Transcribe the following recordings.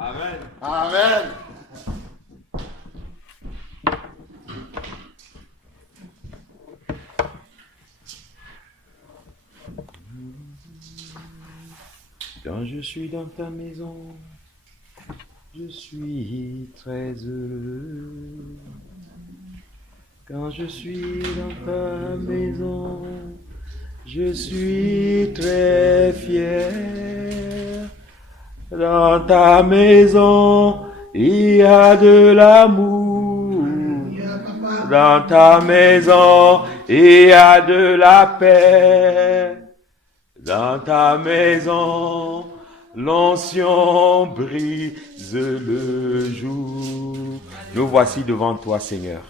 Amen. Amen. Quand je suis dans ta maison, je suis très heureux. Quand je suis dans ta maison, je suis très fier. Dans ta maison, il y a de l'amour. Dans ta maison, il y a de la paix. Dans ta maison, l'onction brise le jour. Nous voici devant toi, Seigneur,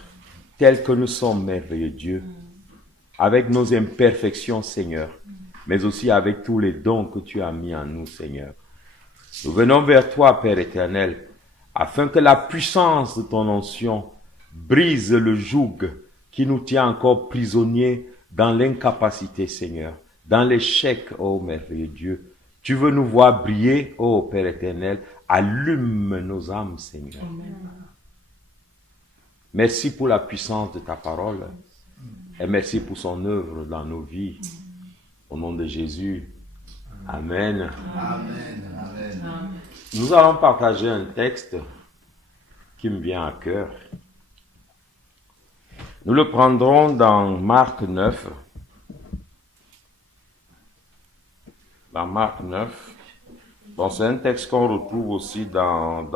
tels que nous sommes, merveilleux Dieu, avec nos imperfections, Seigneur, mais aussi avec tous les dons que tu as mis en nous, Seigneur. Nous venons vers toi, Père éternel, afin que la puissance de ton onction brise le joug qui nous tient encore prisonniers dans l'incapacité, Seigneur, dans l'échec, ô merveilleux Dieu. Tu veux nous voir briller, ô Père éternel, allume nos âmes, Seigneur. Amen. Merci pour la puissance de ta parole et merci pour son œuvre dans nos vies. Au nom de Jésus. Amen. Amen. Amen. Nous allons partager un texte qui me vient à cœur. Nous le prendrons dans Marc 9. Dans Marc 9. Bon, c'est un texte qu'on retrouve aussi dans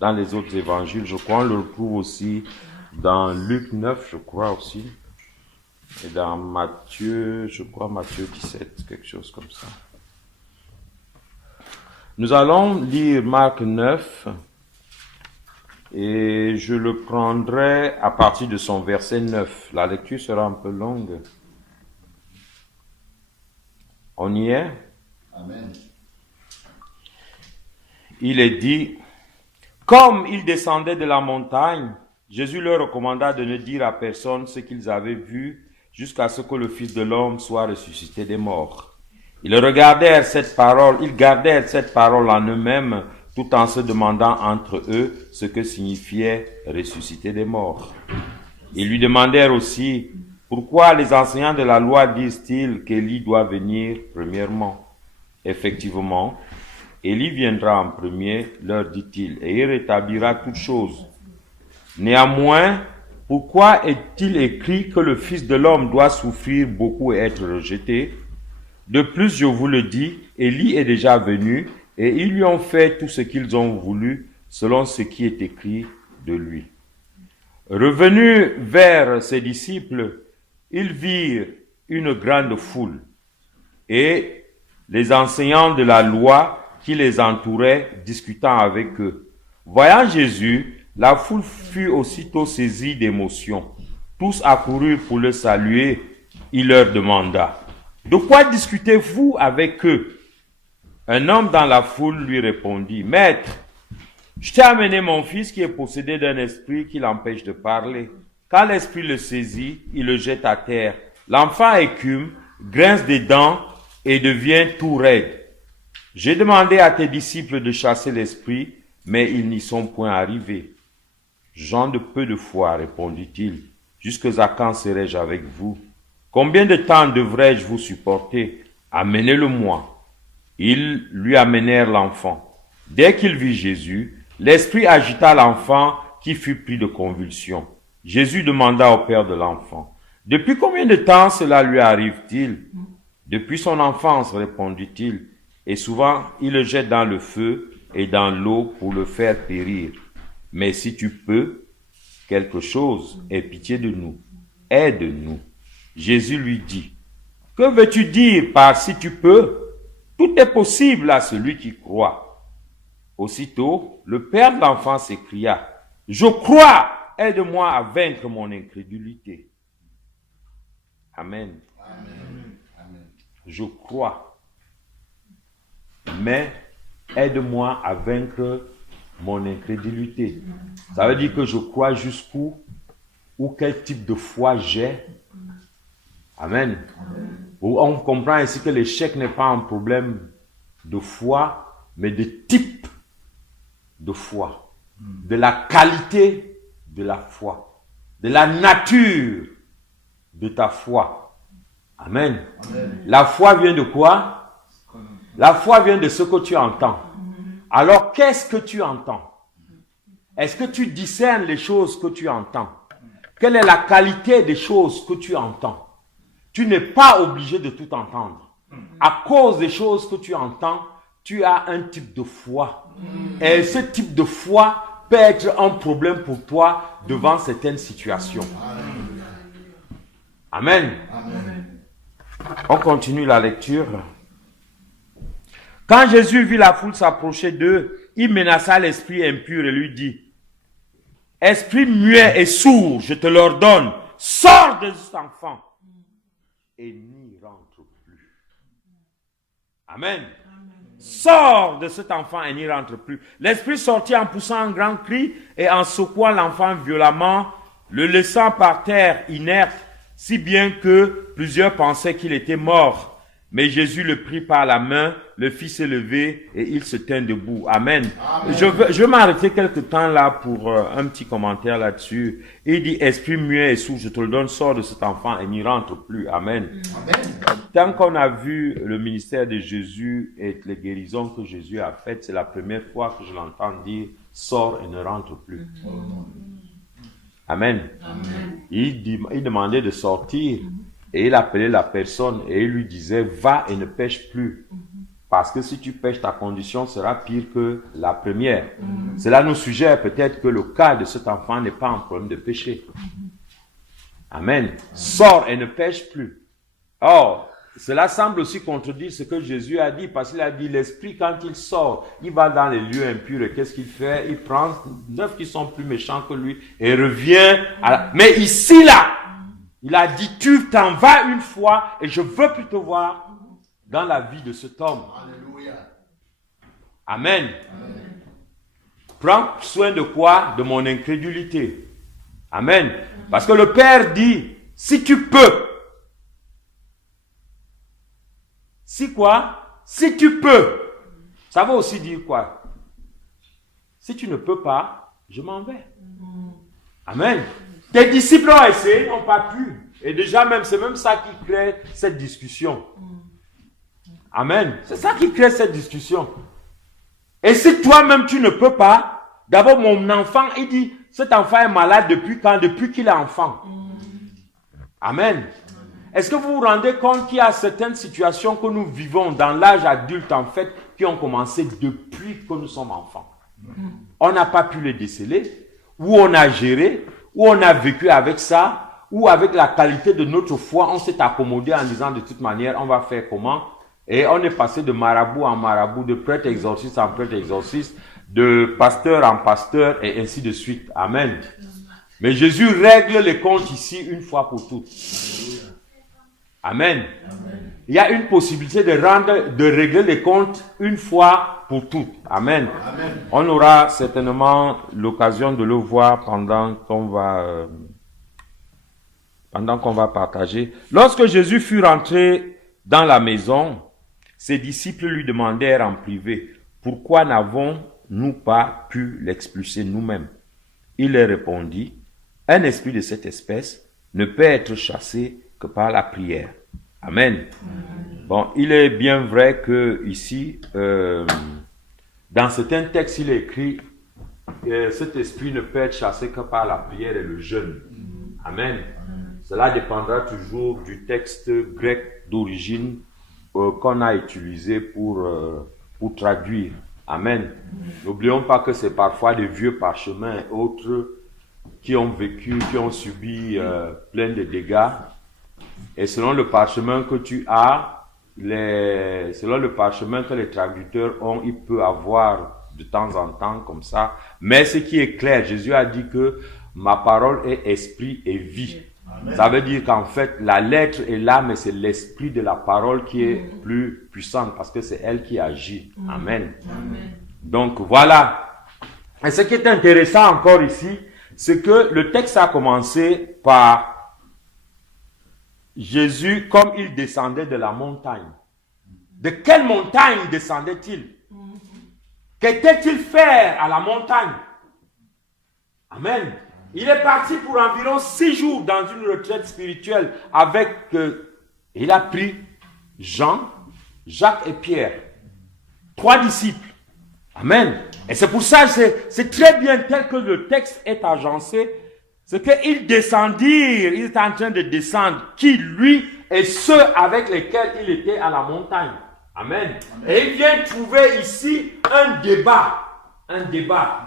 les autres évangiles. Je crois on le retrouve aussi dans Luc 9, je crois aussi. Et dans Matthieu, je crois Matthieu 17, quelque chose comme ça. Nous allons lire Marc 9 et je le prendrai à partir de son verset 9. La lecture sera un peu longue. On y est? Amen. Il est dit, comme ils descendaient de la montagne, Jésus leur recommanda de ne dire à personne ce qu'ils avaient vu jusqu'à ce que le Fils de l'homme soit ressuscité des morts. Ils gardèrent cette parole en eux-mêmes, tout en se demandant entre eux ce que signifiait ressusciter des morts. Ils lui demandèrent aussi, pourquoi les enseignants de la loi disent-ils qu'Élie doit venir premièrement? Effectivement, Élie viendra en premier, leur dit-il, et il rétablira toutes choses. Néanmoins, pourquoi est-il écrit que le Fils de l'homme doit souffrir beaucoup et être rejeté? De plus, je vous le dis, Élie est déjà venu, et ils lui ont fait tout ce qu'ils ont voulu, selon ce qui est écrit de lui. Revenus vers ses disciples, ils virent une grande foule, et les enseignants de la loi qui les entouraient, discutant avec eux. Voyant Jésus, la foule fut aussitôt saisie d'émotion. Tous accoururent pour le saluer. Il leur demanda, « De quoi discutez-vous avec eux ?» Un homme dans la foule lui répondit, « Maître, je t'ai amené mon fils qui est possédé d'un esprit qui l'empêche de parler. Quand l'esprit le saisit, il le jette à terre. L'enfant écume, grince des dents et devient tout raide. J'ai demandé à tes disciples de chasser l'esprit, mais ils n'y sont point arrivés. » Gens de peu de foi, répondit-il, jusqu'à quand serai-je avec vous? Combien de temps devrais-je vous supporter? Amenez-le-moi. Ils lui amenèrent l'enfant. Dès qu'il vit Jésus, l'esprit agita l'enfant qui fut pris de convulsions. Jésus demanda au père de l'enfant, « Depuis combien de temps cela lui arrive-t-il? » Depuis son enfance, répondit-il, et souvent il le jette dans le feu et dans l'eau pour le faire périr. Mais si tu peux quelque chose, aie pitié de nous, aide-nous. Jésus lui dit, « Que veux-tu dire par si tu peux? Tout est possible à celui qui croit. » Aussitôt, le père de l'enfant s'écria, « Je crois, aide-moi à vaincre mon incrédulité. » Amen. Amen. Je crois, mais aide-moi à vaincre mon incrédulité. Ça veut dire que je crois jusqu'où ou quel type de foi j'ai. Amen. On comprend ici que l'échec n'est pas un problème de foi, mais de type de foi, de la qualité de la foi, de la nature de ta foi. Amen. Amen. La foi vient de quoi? La foi vient de ce que tu entends. Alors, qu'est-ce que tu entends? Est-ce que tu discernes les choses que tu entends? Quelle est la qualité des choses que tu entends? Tu n'es pas obligé de tout entendre. À cause des choses que tu entends, tu as un type de foi. Et ce type de foi peut être un problème pour toi devant certaines situations. Amen. Amen. On continue la lecture. Quand Jésus vit la foule s'approcher d'eux, il menaça l'esprit impur et lui dit, « Esprit muet et sourd, je te l'ordonne, sors de cet enfant et n'y rentre plus. » Amen. Sors de cet enfant et n'y rentre plus. L'esprit sortit en poussant un grand cri et en secouant l'enfant violemment, le laissant par terre inerte, si bien que plusieurs pensaient qu'il était mort. Mais Jésus le prit par la main, le fit se lever et il se tint debout. Amen. Amen. Je vais m'arrêter quelque temps là pour un petit commentaire là-dessus. Il dit, esprit muet et sourd, je te le donne, sors de cet enfant et n'y rentre plus. Amen. Amen. Tant qu'on a vu le ministère de Jésus et les guérisons que Jésus a faites, c'est la première fois que je l'entends dire, sors et ne rentre plus. Amen. Amen. Il demandait de sortir et il appelait la personne et il lui disait, va et ne pêche plus. Parce que si tu pêches, ta condition sera pire que la première. Cela nous suggère peut-être que le cas de cet enfant n'est pas un problème de péché. Amen. Sors et ne pêche plus. Or, cela semble aussi contredire ce que Jésus a dit, parce qu'il a dit, l'esprit, quand il sort, il va dans les lieux impurs, et qu'est-ce qu'il fait? Il prend 9 qui sont plus méchants que lui, et revient à la... Mais ici, là, il a dit, tu t'en vas une fois, et je veux plus te voir dans la vie de cet homme. Alléluia. Amen. Prends soin de quoi? De mon incrédulité. Amen. Parce que le Père dit, si tu peux, si quoi? Si tu peux. Ça veut aussi dire quoi? Si tu ne peux pas, je m'en vais. Amen. Tes disciples ont essayé, n'ont pas pu. Et déjà même, c'est même ça qui crée cette discussion. Amen. C'est ça qui crée cette discussion. Et si toi-même tu ne peux pas, d'abord mon enfant, il dit, cet enfant est malade depuis quand? Depuis qu'il est enfant. Amen. Est-ce que vous vous rendez compte qu'il y a certaines situations que nous vivons dans l'âge adulte, en fait, qui ont commencé depuis que nous sommes enfants? On n'a pas pu les déceler, ou on a géré, ou on a vécu avec ça, ou avec la qualité de notre foi, on s'est accommodé en disant de toute manière, on va faire comment? Et on est passé de marabout en marabout, de prêtre exorciste en prêtre exorciste, de pasteur en pasteur, et ainsi de suite. Amen. Mais Jésus règle les comptes ici une fois pour toutes. Amen. Amen. Il y a une possibilité de régler les comptes une fois pour toutes. Amen. Amen. On aura certainement l'occasion de le voir pendant qu'on va partager. Lorsque Jésus fut rentré dans la maison, ses disciples lui demandèrent en privé, pourquoi n'avons-nous pas pu l'expulser nous-mêmes? Il leur répondit, un esprit de cette espèce ne peut être chassé que par la prière. Amen. Bon, il est bien vrai que ici, dans certains textes, il est écrit, cet esprit ne peut être chassé que par la prière et le jeûne. Amen. Cela dépendra toujours du texte grec d'origine qu'on a utilisé pour traduire. Amen. N'oublions pas que c'est parfois des vieux parchemins et autres qui ont vécu, qui ont subi plein de dégâts. Et selon le parchemin que tu as, selon le parchemin que les traducteurs ont, il peut avoir de temps en temps comme ça. Mais ce qui est clair, Jésus a dit que ma parole est esprit et vie. Amen. Ça veut dire qu'en fait, la lettre est là, mais c'est l'esprit de la parole qui est plus puissante parce que c'est elle qui agit. Amen. Amen. Donc voilà. Et ce qui est intéressant encore ici, c'est que le texte a commencé par Jésus comme il descendait de la montagne. De quelle montagne descendait-il? Qu'était-il faire à la montagne? Amen. Il est parti pour environ 6 jours dans une retraite spirituelle avec... il a pris Jean, Jacques et Pierre. 3 disciples. Amen. Et c'est pour ça, c'est très bien tel que le texte est agencé. C'est qu'ils descendirent, il était en train de descendre, qui lui et ceux avec lesquels il était à la montagne. Amen. Et il vient trouver ici un débat. Un débat.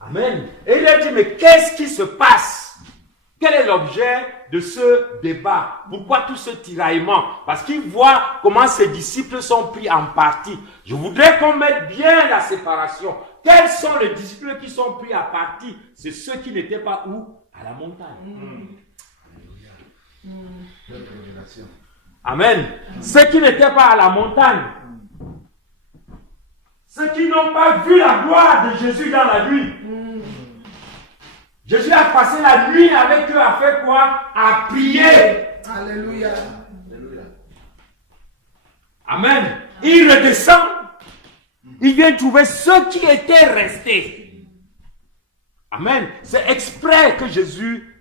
Amen. Et il a dit, mais qu'est-ce qui se passe? Quel est l'objet de ce débat? Pourquoi tout ce tiraillement? Parce qu'il voit comment ses disciples sont pris en partie. Je voudrais qu'on mette bien la séparation. Quels sont les disciples qui sont pris à partie? C'est ceux qui n'étaient pas où? À la montagne. Amen. Ceux qui n'étaient pas à la montagne. Ceux qui n'ont pas vu la gloire de Jésus dans la nuit. Jésus a passé la nuit avec eux à faire quoi? À prier. Alléluia. Amen. Il redescend. Il vient trouver ceux qui étaient restés. Amen. C'est exprès que Jésus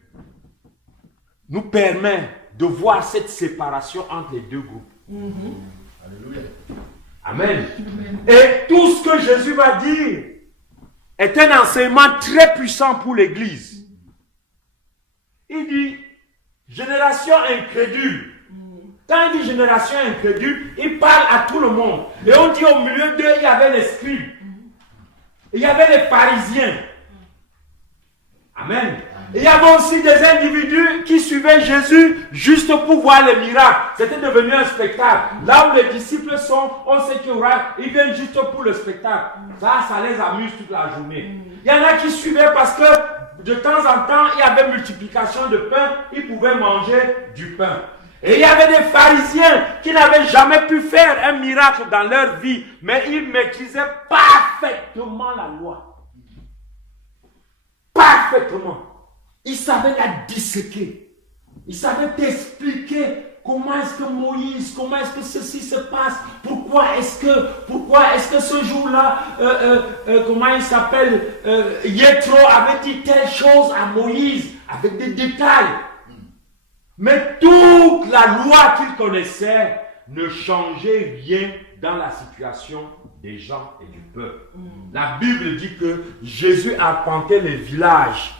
nous permet de voir cette séparation entre les deux groupes. Alléluia. Amen. Et tout ce que Jésus va dire est un enseignement très puissant pour l'Église. Il dit, génération incrédule. Quand il dit génération incrédule, il parle à tout le monde. Et on dit au milieu d'eux, il y avait les scribes. Il y avait les pharisiens. Amen. Et il y avait aussi des individus qui suivaient Jésus juste pour voir les miracles. C'était devenu un spectacle. Là où les disciples sont, on sait qu'il y aura, ils viennent juste pour le spectacle. Ça les amuse toute la journée. Il y en a qui suivaient parce que de temps en temps, il y avait multiplication de pain, ils pouvaient manger du pain. Et il y avait des pharisiens qui n'avaient jamais pu faire un miracle dans leur vie, mais ils maîtrisaient parfaitement la loi. Parfaitement. Ils savaient la disséquer. Ils savaient t'expliquer comment est-ce que Moïse, comment est-ce que ceci se passe, pourquoi est-ce que ce jour-là, comment il s'appelle, Yéthro avait dit telle chose à Moïse, avec des détails. Mais toute la loi qu'il connaissait ne changeait rien dans la situation des gens et du peuple. La Bible dit que Jésus arpentait les villages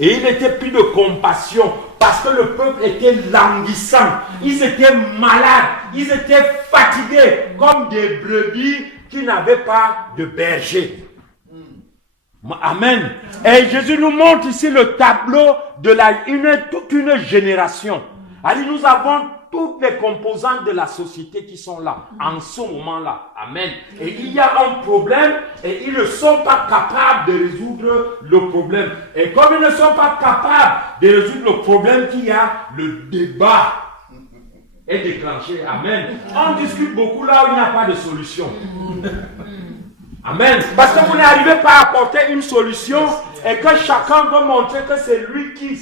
et il était pris de compassion parce que le peuple était languissant, ils étaient malades, ils étaient fatigués comme des brebis qui n'avaient pas de berger. Amen. Et Jésus nous montre ici le tableau de toute une génération. Allez, nous avons toutes les composantes de la société qui sont là, en ce moment-là. Amen. Et il y a un problème et ils ne sont pas capables de résoudre le problème. Et comme ils ne sont pas capables de résoudre le problème qu'il y a, le débat est déclenché. Amen. On discute beaucoup là où il n'y a pas de solution. Amen. Parce que vous n'arrivez pas à apporter une solution et que chacun veut montrer que c'est lui qui.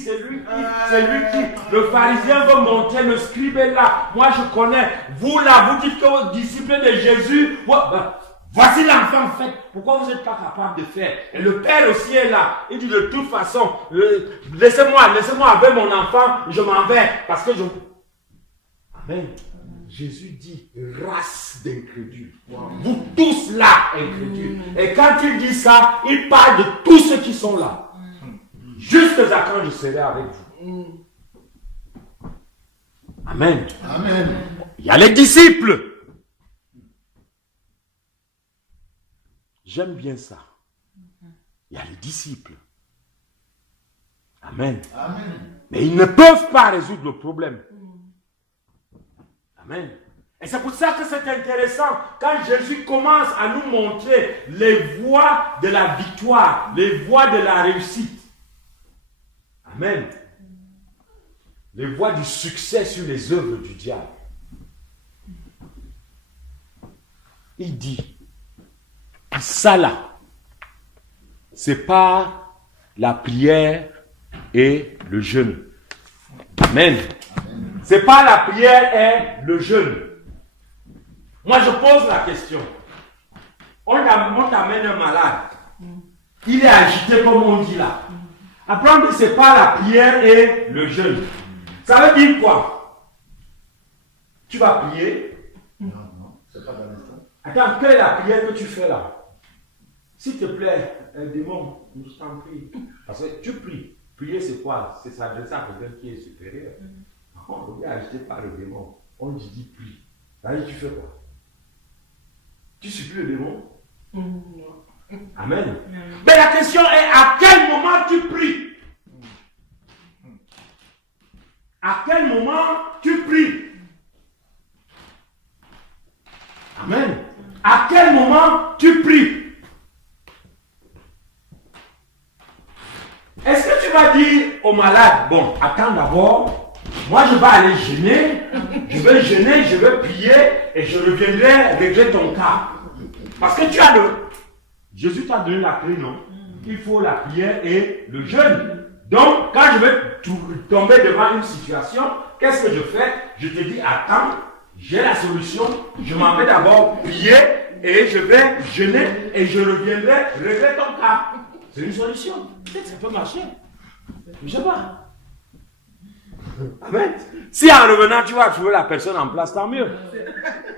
Le pharisien veut montrer, le scribe est là. Moi je connais. Vous là, vous dites que vos disciples de Jésus, voici l'enfant fait. Pourquoi vous n'êtes pas capable de faire? Et le père aussi est là. Il dit de toute façon, laissez-moi avec mon enfant, je m'en vais. Parce que je... Amen. Jésus dit, race d'incrédules. Vous tous là, incrédules. Et quand il dit ça, il parle de tous ceux qui sont là. Jusqu'à quand je serai avec vous. Amen. Amen. Il y a les disciples. J'aime bien ça. Il y a les disciples. Amen. Amen. Mais ils ne peuvent pas résoudre le problème. Amen. Et c'est pour ça que c'est intéressant quand Jésus commence à nous montrer les voies de la victoire, les voies de la réussite. Amen. Les voies du succès sur les œuvres du diable. Il dit, ça là, c'est pas la prière et le jeûne. Amen. C'est pas la prière et le jeûne. Moi, je pose la question. On t'amène un malade. Il est agité comme on dit là. Après on dit c'est pas la prière et le jeûne. Ça veut dire quoi? Tu vas prier. Non, c'est pas dans l'instant. Attends, quelle est la prière que tu fais là? S'il te plaît, un démon, je t'en prie. Parce que tu pries. Prier c'est quoi? C'est s'adresser à quelqu'un qui est supérieur. On est agité par le démon. On te dit prie. Là, tu fais quoi? Tu supplies le démon? Amen. Mais la question est à quel moment tu pries? À quel moment tu pries? Amen. À quel moment tu pries? Est-ce que tu vas dire au malade, bon, attends d'abord, moi je vais aller jeûner, je vais jeûner, je vais prier et je reviendrai régler ton cas. Parce que tu as Jésus t'a donné la clé, non? Il faut la prière et le jeûne. Donc, quand je vais tomber devant une situation, qu'est-ce que je fais? Je te dis, attends, j'ai la solution, je m'en vais d'abord prier et je vais jeûner et je reviendrai régler ton cas. C'est une solution. Peut-être ça peut marcher. Je ne sais pas. Amen. Si en revenant, tu vas trouver la personne en place, tant mieux.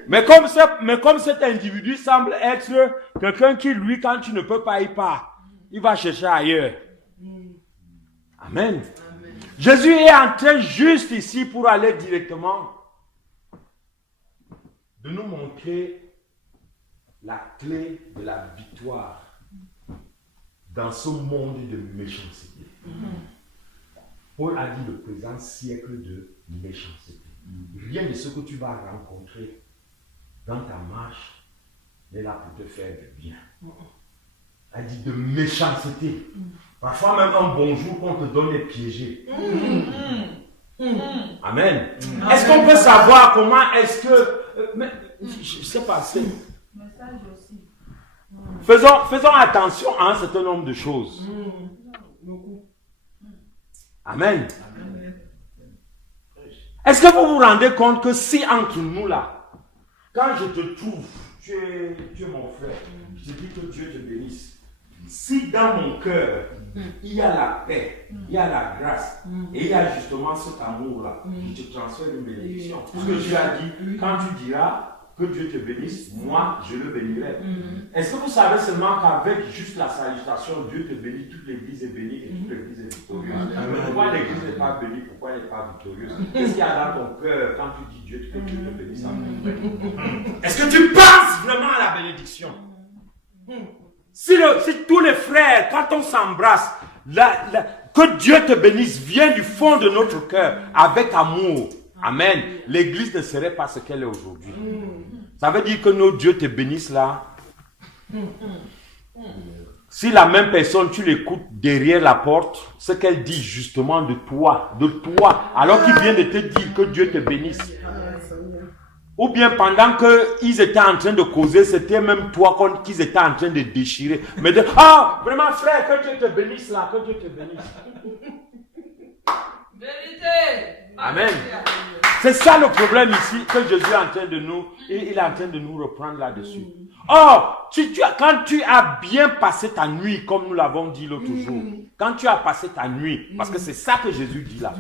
Mais comme cet individu semble être quelqu'un qui, lui, quand tu ne peux pas, il part. Il va chercher ailleurs. Amen. Jésus est entré juste ici pour aller directement de nous montrer la clé de la victoire dans ce monde de méchanceté. Paul a dit le présent siècle de méchanceté. Rien de ce que tu vas rencontrer dans ta marche n'est là pour te faire du bien. Il a dit de méchanceté. Parfois même un bonjour qu'on te donne est piégé. Amen. Est-ce qu'on peut savoir comment est-ce que... je ne sais pas. Message aussi. Faisons attention à un certain nombre de choses. Amen. Est-ce que vous vous rendez compte que si entre nous là, quand je te trouve, tu es mon frère, je te dis que Dieu te bénisse. Si dans mon cœur, il y a la paix, il y a la grâce, et il y a justement cet amour-là, je te transfère une bénédiction. Parce que Dieu a dit, quand tu diras que Dieu te bénisse, moi, je le bénirai. Est-ce que vous savez seulement qu'avec juste la salutation, Dieu te bénit, toute l'église est bénie et toute l'église est victorieuse? Pourquoi l'église n'est pas bénie, pourquoi elle n'est pas victorieuse? Qu'est-ce qu'il y a dans ton cœur quand tu dis Dieu, que Dieu te bénisse? Est-ce que tu penses vraiment à la bénédiction? Si tous les frères, quand on s'embrasse, que Dieu te bénisse vient du fond de notre cœur, avec amour. Amen. L'église ne serait pas ce qu'elle est aujourd'hui. Ça veut dire que nos dieux te bénissent là. Si la même personne, tu l'écoutes derrière la porte, ce qu'elle dit justement de toi, alors qu'il vient de te dire que Dieu te bénisse. Ou bien pendant qu'ils étaient en train de causer, c'était même toi qu'ils étaient en train de déchirer. Mais vraiment frère, que Dieu te bénisse là, que Dieu te bénisse. Vérité. Amen. C'est ça le problème ici que Jésus est en train de nous, il est en train de nous reprendre là-dessus. Or, quand tu as bien passé ta nuit, comme nous l'avons dit l'autre jour, quand tu as passé ta nuit, parce que c'est ça que Jésus dit là,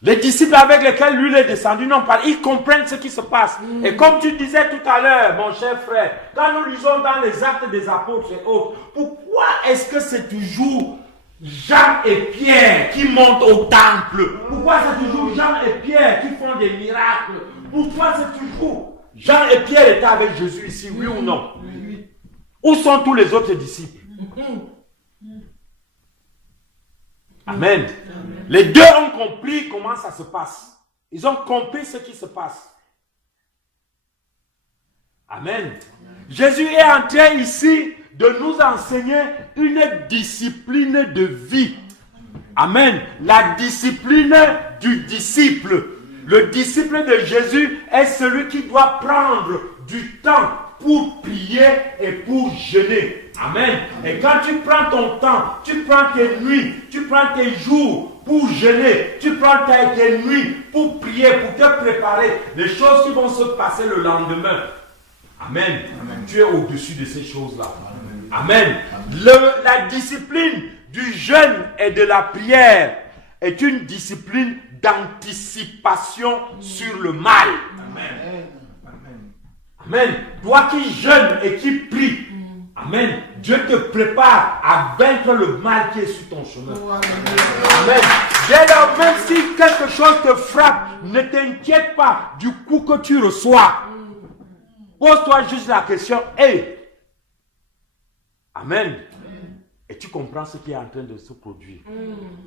les disciples avec lesquels lui est descendu n'ont pas, ils comprennent ce qui se passe. Et comme tu disais tout à l'heure, mon cher frère, quand nous lisons dans les actes des apôtres et autres, pourquoi est-ce que c'est toujours Jean et Pierre qui montent au temple? Pourquoi c'est toujours Jean et Pierre qui font des miracles? Pourquoi c'est toujours Jean et Pierre étaient avec Jésus ici, oui ou non? Où sont tous les autres disciples? Amen. Les deux ont compris comment ça se passe. Ils ont compris ce qui se passe. Amen. Jésus est en train ici de nous enseigner une discipline de vie. Amen. La discipline du disciple. Le disciple de Jésus est celui qui doit prendre du temps pour prier et pour jeûner. Amen. Et quand tu prends ton temps, tu prends tes nuits, tu prends tes jours pour jeûner, tu prends tes nuits pour prier, pour te préparer les choses qui vont se passer le lendemain. Amen. Tu es au-dessus de ces choses-là. Amen. Amen. La discipline du jeûne et de la prière est une discipline d'anticipation sur le mal. Amen. Amen. Toi qui jeûnes et qui pries, amen, Dieu te prépare à vaincre le mal qui est sur ton chemin. Amen. Dès lors, même si quelque chose te frappe, ne t'inquiète pas du coup que tu reçois. Pose-toi juste la question, hey, amen. Et tu comprends ce qui est en train de se produire.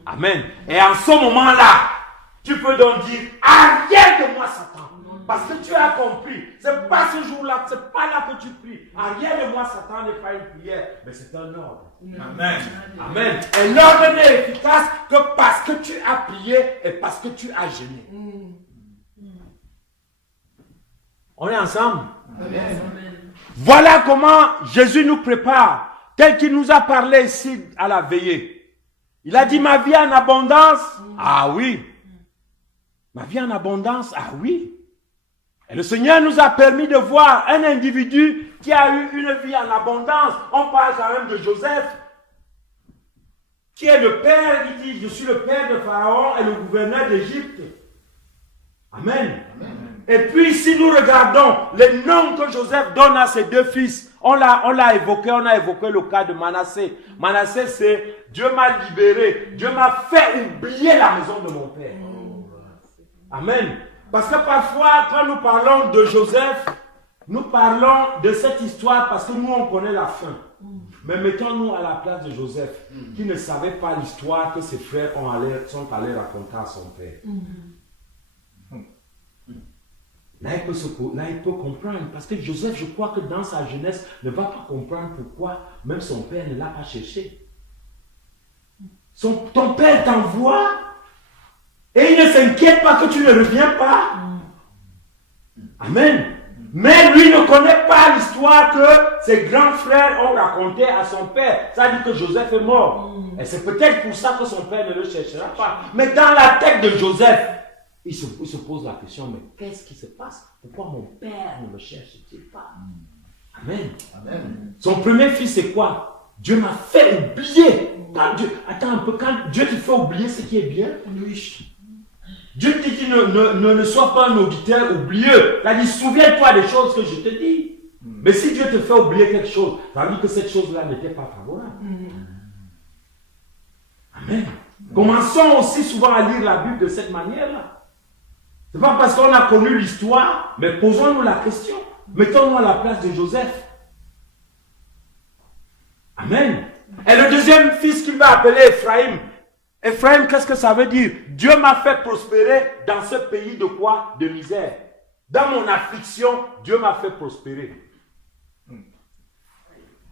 Amen. Et en ce moment-là, tu peux donc dire, arrière de moi, Satan. Parce que tu as compris, c'est pas ce jour-là, c'est pas là que tu pries. Arrière de moi, Satan n'est pas une prière, mais c'est un ordre. Amen. Amen. Et l'ordre n'est efficace que parce que tu as prié et parce que tu as jeûné. On est ensemble? Amen. Voilà comment Jésus nous prépare, tel qu'il nous a parlé ici à la veillée. Il a dit ma vie en abondance. Ah oui. Ma vie en abondance. Ah oui. Et le Seigneur nous a permis de voir un individu qui a eu une vie en abondance. On parle quand même de Joseph, qui est le père, il dit, je suis le père de Pharaon et le gouverneur d'Égypte. Amen. Et puis si nous regardons les noms que Joseph donne à ses deux fils, on a évoqué le cas de Manassé. Manassé, c'est Dieu m'a libéré, Dieu m'a fait oublier la maison de mon père. Amen. Parce que parfois, quand nous parlons de Joseph, nous parlons de cette histoire parce que nous, on connaît la fin. Mais mettons-nous à la place de Joseph, qui ne savait pas l'histoire que ses frères sont allés raconter à son père. Là, il peut comprendre. Parce que Joseph, je crois que dans sa jeunesse, ne va pas comprendre pourquoi même son père ne l'a pas cherché. Ton père t'envoie et il ne s'inquiète pas que tu ne reviens pas. Amen. Mais lui ne connaît pas l'histoire que ses grands frères ont raconté à son père. Ça dit que Joseph est mort. Et c'est peut-être pour ça que son père ne le cherchera pas. Mais dans la tête de Joseph, il se pose la question, mais qu'est-ce qui se passe? Pourquoi mon père ne me cherche-t-il pas? Amen. Amen. Son premier fils, c'est quoi? Dieu m'a fait oublier. Attends un peu, quand Dieu te fait oublier ce qui est bien, Dieu te dit ne sois pas un auditeur oublieux. Il a dit, souviens-toi des choses que je te dis. Mais si Dieu te fait oublier quelque chose, ça veut dire que cette chose-là n'était pas favorable. Amen. Commençons aussi souvent à lire la Bible de cette manière-là. Ce n'est pas parce qu'on a connu l'histoire, mais posons-nous la question. Mettons-nous à la place de Joseph. Amen. Et le deuxième fils qu'il va appeler Ephraïm. Ephraïm, qu'est-ce que ça veut dire? Dieu m'a fait prospérer dans ce pays de quoi? De misère. Dans mon affliction, Dieu m'a fait prospérer.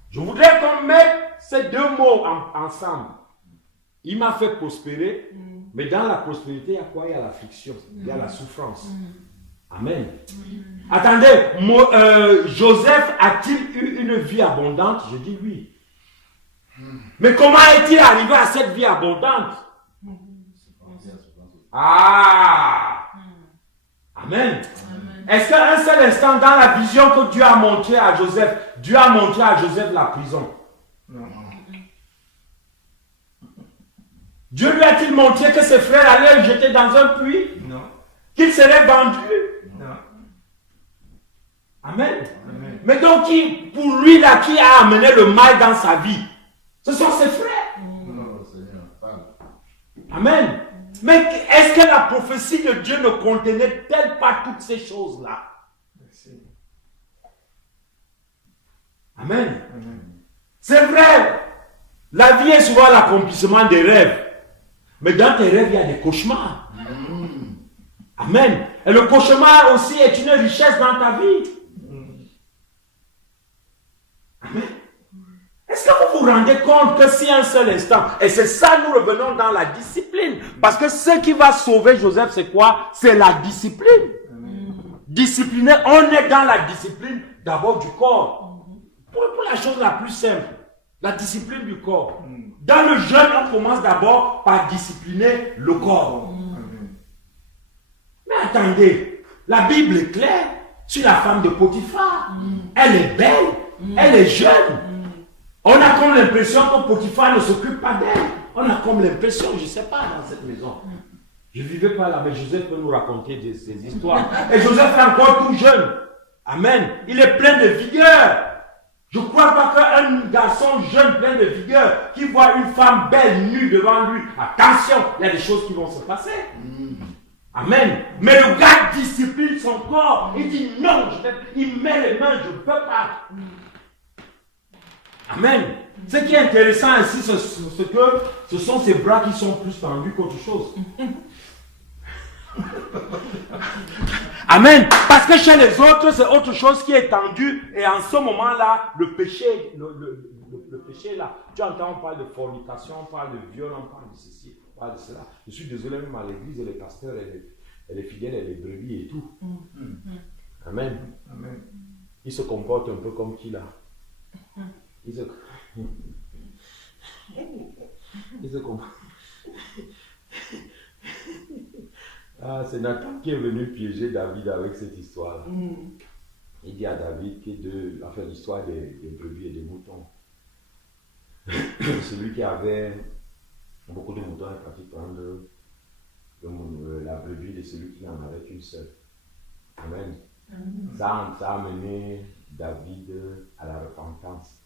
Je voudrais qu'on mette ces deux mots ensemble. Il m'a fait prospérer, mais dans la prospérité, il y a quoi? Il y a l'affliction, il y a la souffrance. Amen. Attendez, Joseph a-t-il eu une vie abondante? Je dis oui. Mais comment est-il arrivé à cette vie abondante? Ah! Amen. Est-ce qu'à un seul instant, dans la vision que Dieu a montrée à Joseph, Dieu a montré à Joseph la prison? Non. Dieu lui a-t-il montré que ses frères allaient le jeter dans un puits? Non. Qu'il serait vendu? Non. Amen. Amen. Mais donc, pour lui là, qui a amené le mal dans sa vie? Ce sont ses frères. Non, Seigneur, parle. Amen. Mais est-ce que la prophétie de Dieu ne contenait-elle pas toutes ces choses-là? Merci. Amen. Amen. C'est vrai. La vie est souvent l'accomplissement des rêves. Mais dans tes rêves, il y a des cauchemars. Amen. Et le cauchemar aussi est une richesse dans ta vie. Amen. Est-ce que vous vous rendez compte que si un seul instant, et c'est ça, nous revenons dans la discipline. Parce que ce qui va sauver Joseph, c'est quoi? C'est la discipline. Discipliné, on est dans la discipline d'abord du corps. Pour la chose la plus simple, la discipline du corps. Dans le jeûne, on commence d'abord par discipliner le corps. Mais attendez, la Bible est claire. sur la femme de Potiphar. Elle est belle, elle est jeune. On a comme l'impression que Potiphar ne s'occupe pas d'elle. On a comme l'impression, je ne sais pas, dans cette maison. Je ne vivais pas là, mais Joseph peut nous raconter ces histoires. Et Joseph est encore tout jeune. Amen. Il est plein de vigueur. Je ne crois pas qu'un garçon jeune plein de vigueur qui voit une femme belle nue devant lui, attention, il y a des choses qui vont se passer. Amen. Mais le gars discipline son corps. Il dit non, il met les mains, je ne peux pas. Amen. Ce qui est intéressant ici, c'est que ce sont ses bras qui sont plus tendus qu'autre chose. Amen. Parce que chez les autres, c'est autre chose qui est tendu. Et en ce moment-là, le péché, le péché là, tu entends, on parle de fornication, on parle de viol, on parle de ceci, on parle de cela. Je suis désolé, même à l'église, les pasteurs, et les fidèles, et les brebis et tout. Amen. Amen. Ils se comportent un peu comme qui là. Ils se comportent. Ah, c'est Nathan qui est venu piéger David avec cette histoire-là. Il dit à David que enfin, l'histoire des brebis et des moutons. Celui qui avait beaucoup de moutons est parti prendre la brebis de celui qui n'en avait qu'une seule. Amen. Ça a amené David à la repentance.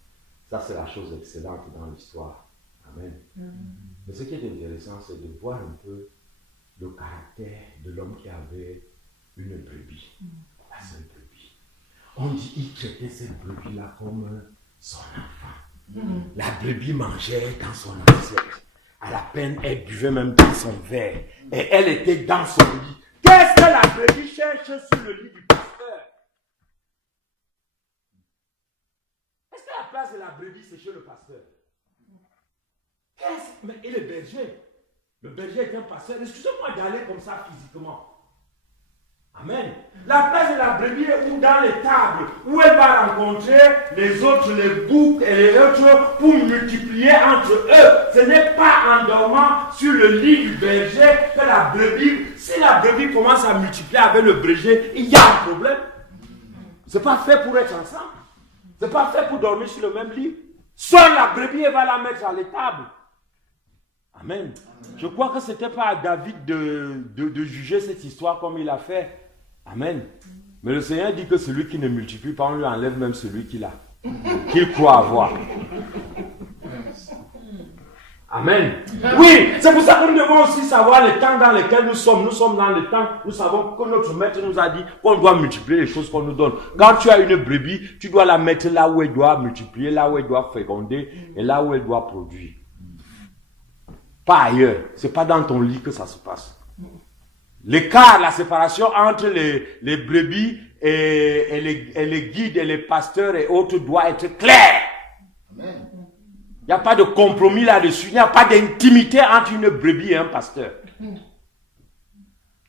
Ça, c'est la chose excellente dans l'histoire. Amen. Mais ce qui est intéressant, c'est de voir un peu le caractère de l'homme qui avait une brebis, la seule brebis. On dit qu'il traitait cette brebis-là comme son enfant. La brebis mangeait dans son assiette. À la peine, elle buvait même dans son verre. Et elle était dans son lit. Qu'est-ce que la brebis cherche sur le lit du pasteur? Est-ce que la place de la brebis, c'est chez le pasteur? Mais il est berger. Le berger est un pasteur. Excusez-moi d'aller comme ça physiquement. Amen. La place de la brebis est où dans les tables, où elle va rencontrer les autres, les boucs et les autres pour multiplier entre eux. Ce n'est pas en dormant sur le lit du berger que la brebis, si la brebis commence à multiplier avec le berger, il y a un problème. Ce n'est pas fait pour être ensemble. Ce n'est pas fait pour dormir sur le même lit. Seule la brebis, elle va la mettre à l'étable. Amen. Je crois que ce n'était pas à David de juger cette histoire comme il a fait. Amen. Mais le Seigneur dit que celui qui ne multiplie pas, on lui enlève même celui qu'il a, qu'il croit avoir. Amen. Oui, c'est pour ça que nous devons aussi savoir les temps dans lesquels nous sommes. Nous sommes dans le temps, nous savons que notre maître nous a dit qu'on doit multiplier les choses qu'on nous donne. Quand tu as une brebis, tu dois la mettre là où elle doit multiplier, là où elle doit féconder et là où elle doit produire. Pas ailleurs. Ce n'est pas dans ton lit que ça se passe. L'écart, la séparation entre les brebis et les guides et les pasteurs et autres doit être clair. Amen. Il n'y a pas de compromis là-dessus. Il n'y a pas d'intimité entre une brebis et un pasteur.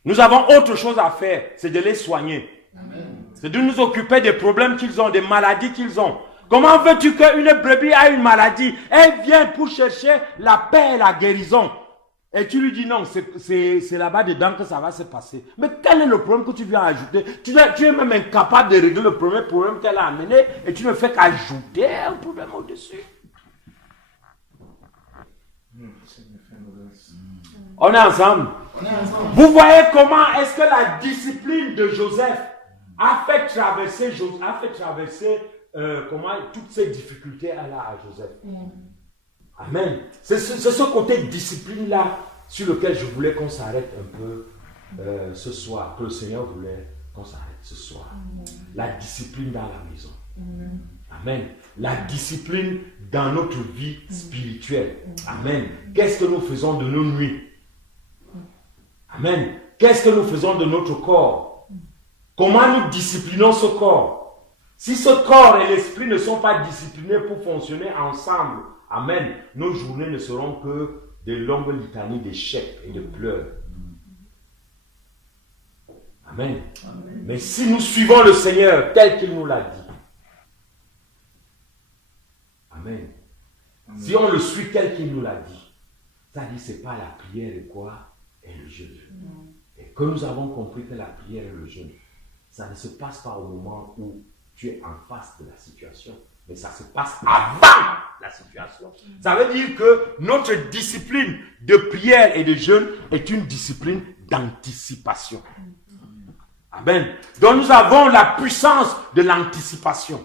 Nous avons autre chose à faire. C'est de les soigner. Amen. C'est de nous occuper des problèmes qu'ils ont, des maladies qu'ils ont. Comment veux-tu qu'une brebis a une maladie? Elle vient pour chercher la paix et la guérison. Et tu lui dis non, c'est là-bas dedans que ça va se passer. Mais quel est le problème que tu viens ajouter? Tu es même incapable de régler le premier problème qu'elle a amené et tu ne fais qu'ajouter un problème au-dessus. On est ensemble. Vous voyez comment est-ce que la discipline de Joseph a fait traverser toutes ces difficultés à Joseph. Amen. C'est ce côté discipline-là sur lequel je voulais qu'on s'arrête un peu ce soir, que le Seigneur voulait qu'on s'arrête ce soir. La discipline dans la maison. Amen. La discipline dans notre vie spirituelle. Amen. Qu'est-ce que nous faisons de nos nuits? Amen. Qu'est-ce que nous faisons de notre corps? Comment nous disciplinons ce corps? Si ce corps et l'esprit ne sont pas disciplinés pour fonctionner ensemble, amen, nos journées ne seront que des longues litanies d'échecs et de pleurs. Amen. Amen. Mais si nous suivons le Seigneur tel qu'il nous l'a dit, amen. Amen. Si on le suit tel qu'il nous l'a dit, ça dit c'est pas la prière et quoi? Et le jeûne. Et que nous avons compris que la prière et le jeûne, ça ne se passe pas au moment où tu es en face de la situation, mais ça se passe avant la situation. Ça veut dire que notre discipline de prière et de jeûne est une discipline d'anticipation. Amen. Donc nous avons la puissance de l'anticipation.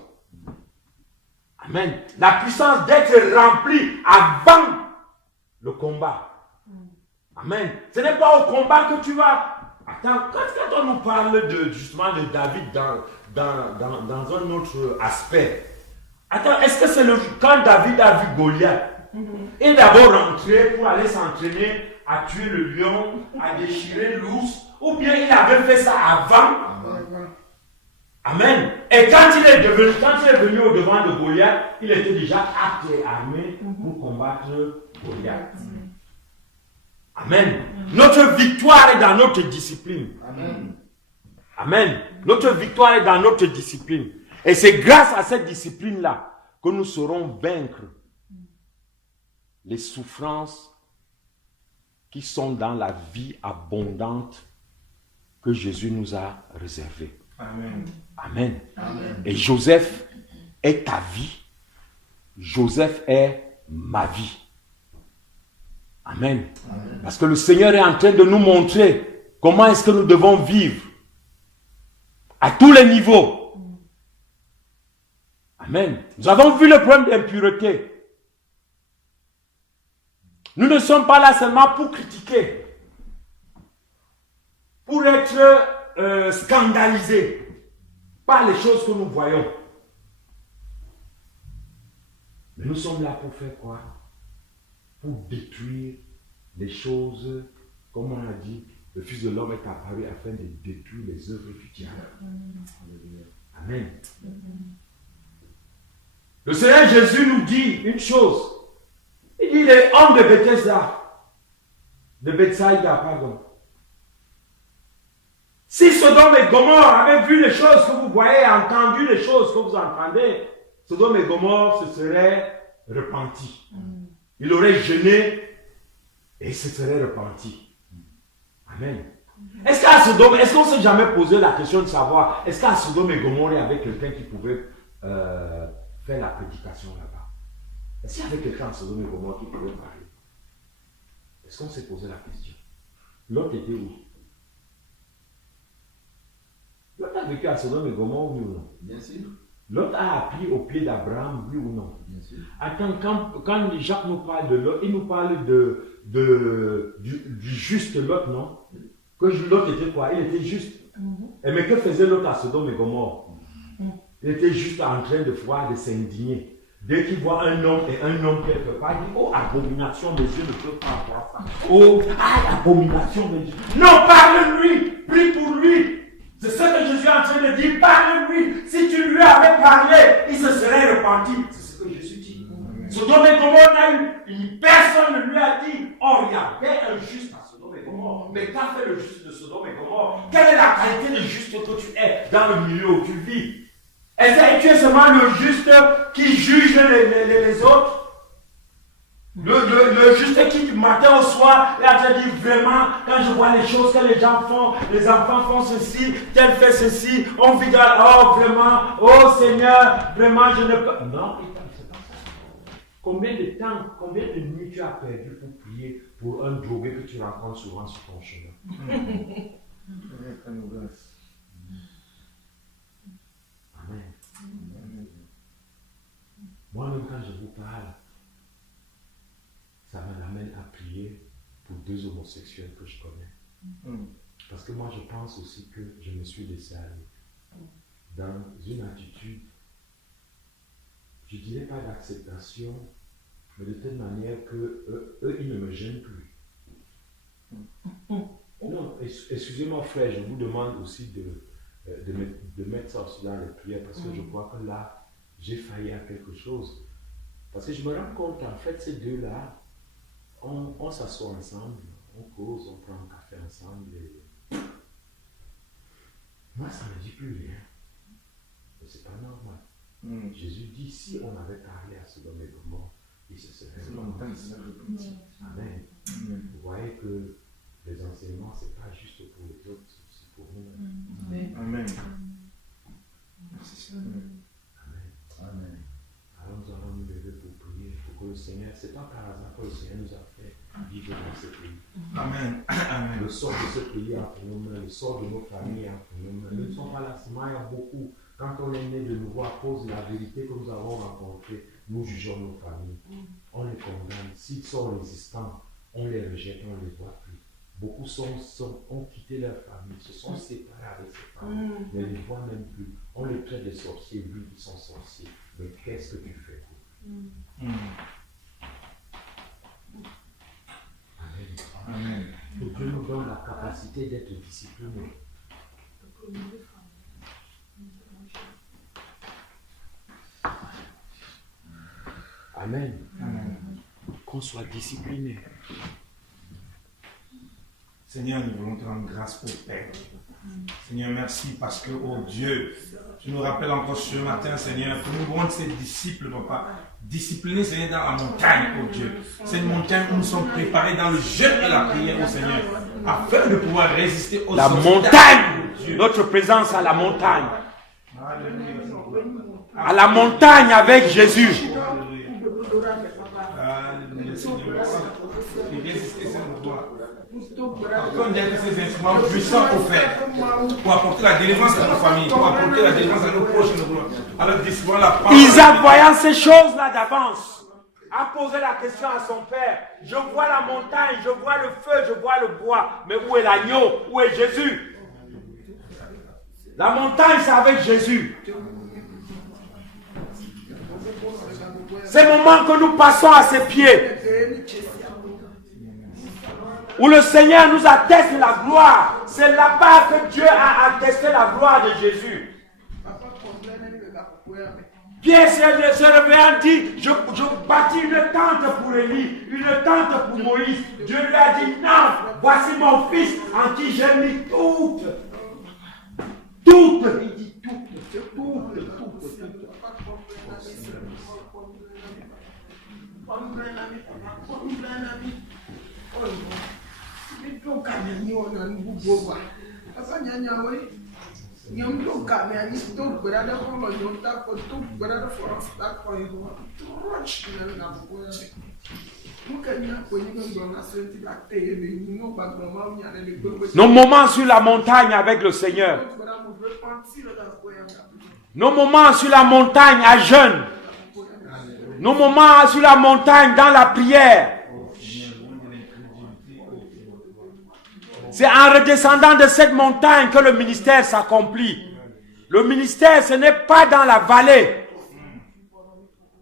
Amen. La puissance d'être rempli avant le combat. Amen. Ce n'est pas au combat que tu vas... Attends, quand on nous parle justement de David dans un autre aspect, attends, est-ce que c'est quand David a vu Goliath, il est d'abord rentré pour aller s'entraîner à tuer le lion, à déchirer l'ours, ou bien il avait fait ça avant? Amen. Et quand il est venu au devant de Goliath, il était déjà apte et armé pour combattre Goliath. Amen. Notre victoire est dans notre discipline. Amen. Amen. Notre victoire est dans notre discipline. Et c'est grâce à cette discipline-là que nous saurons vaincre les souffrances qui sont dans la vie abondante que Jésus nous a réservée. Amen. Amen. Amen. Et Joseph est ta vie. Joseph est ma vie. Amen. Amen. Parce que le Seigneur est en train de nous montrer comment est-ce que nous devons vivre à tous les niveaux. Amen. Nous avons vu le problème d'impureté. Nous ne sommes pas là seulement pour critiquer, pour être scandalisés par les choses que nous voyons. Mais nous sommes là pour faire quoi? Pour détruire les choses, comme on a dit, le Fils de l'homme est apparu afin de détruire les œuvres du diable. Amen. Le Seigneur Jésus nous dit une chose. Il dit les hommes de Bethsaïda, pardon. Si Sodome et Gomorrhe avaient vu les choses que vous voyez, entendu les choses que vous entendez, Sodome et Gomorrhe se seraient repentis. Il aurait jeûné et se serait repenti. Amen. Est-ce qu'on ne s'est jamais posé la question de savoir, est-ce qu'à Sodome et Gomorrhe, il y avait quelqu'un qui pouvait faire la prédication là-bas? Est-ce qu'il y avait quelqu'un à Sodome et Gomorrhe qui pouvait parler? Est-ce qu'on s'est posé la question? L'autre était où? L'autre a vécu à Sodome et Gomorrhe, oui ou non? Bien sûr. L'autre a appris au pied d'Abraham, oui ou non? Bien sûr. Attends, quand Jacques nous parle de Lot, il nous parle du juste Lot, non? Que Lot était quoi? Il était juste. Et mais que faisait Lot à Sodome et Gomorrhe? Il était juste en train de voir, de s'indigner. Dès qu'il voit un homme et un homme quelque part, il dit, oh, abomination, mes yeux ne peuvent pas voir ça. Oh, abomination, mes yeux. Non, parle-lui, prie pour lui. C'est ce que Jésus est en train de dire, parle-lui. Si tu lui avais parlé, il se serait repenti. C'est ce que Jésus dit. Sodome et Gomorrhe n'a eu, personne ne lui a dit, oh, il y avait un juste à Sodome et Gomorrhe. Mais qu'a fait le juste de Sodome et Gomorrhe? Quelle est la qualité de juste que tu es dans le milieu où tu vis? Est-ce que tu es seulement le juste qui juge les autres? Le juste qui du matin au soir, là tu dis vraiment, quand je vois les choses que les gens font, les enfants font ceci, tel fait ceci, on vit dans, oh vraiment, oh Seigneur, vraiment je ne peux. Non, c'est pas ça. Combien de temps, combien de nuits tu as perdu pour prier pour un drogué que tu rencontres souvent sur ton chemin? Amen. Moi-même, quand je vous parle, ça m'amène à prier pour deux homosexuels que je connais. Parce que moi, je pense aussi que je me suis laissé aller dans une attitude, je ne dirais pas d'acceptation, mais de telle manière que eux, ils ne me gênent plus. Non, excusez-moi frère, je vous demande aussi de mettre ça aussi dans les prières parce que je crois que là, j'ai failli à quelque chose. Parce que je me rends compte qu'en fait, ces deux-là, on s'assoit ensemble, on cause, on prend un café ensemble et moi, ça ne me dit plus rien. Mais c'est pas normal. Jésus dit, si on avait parlé à Sodome et Gomorrhe, il se serait repenti. Amen. Vous voyez que les enseignements, ce n'est pas juste pour les autres, c'est pour nous. Amen. Amen. Alors nous allons nous lever pour prier, pour que le Seigneur, c'est pas par hasard que le Seigneur nous a fait vivre dans ce pays. Amen. Amen. Le sort de ce pays est entre nos mains, le sort de nos familles est entre nos mains. Nous ne sommes pas là seulement, il y a beaucoup. Quand on est né de nouveau à cause de la vérité que nous avons rencontrée, nous jugeons nos familles. On les condamne. S'ils sont résistants, on les rejette, on ne les voit plus. Beaucoup ont quitté leur famille, se sont séparés avec ces familles, ne les voient même plus. On les traite de sorciers, lui, ils sont sorciers. Mais qu'est-ce que tu fais? Amen. Que Dieu nous donne la capacité d'être disciplinés. Amen. Amen. Qu'on soit discipliné. Seigneur, nous voulons te rendre grâce pour Père. Seigneur, merci parce que, oh Dieu, tu nous rappelles encore ce matin, Seigneur, que nous voulons ces disciples, papa, disciplinés, Seigneur, dans la montagne, oh Dieu. C'est une montagne où nous sommes préparés dans le jeûne et la prière, oh Seigneur, afin de pouvoir résister aux La montagne, notre présence à la montagne. À la montagne avec Jésus. Alléluia, Seigneur. Et résister, Seigneur. Comme dire que ces instruments puissants offerts pour apporter la délivrance à nos familles, pour apporter la délivrance à nos proches, alors disons la parole. Isaac, voyant ces choses-là d'avance, a posé la question à son père. Je vois la montagne, je vois le feu, je vois le bois. Mais où est l'agneau? Où est Jésus? La montagne, c'est avec Jésus. Ces moments que nous passons à ses pieds, où le Seigneur nous atteste la gloire, c'est là-bas que Dieu a attesté la gloire de Jésus. Pierre se réveillant dit, je bâtis une tente pour Élie, une tente pour Moïse. Dieu lui a dit, non, voici mon fils en qui j'ai mis toutes. Il dit toutes. Nos moments sur la montagne avec le Seigneur. Nos moments sur la montagne à jeûne. Nos moments sur la montagne dans la prière. C'est en redescendant de cette montagne que le ministère s'accomplit. Le ministère, ce n'est pas dans la vallée.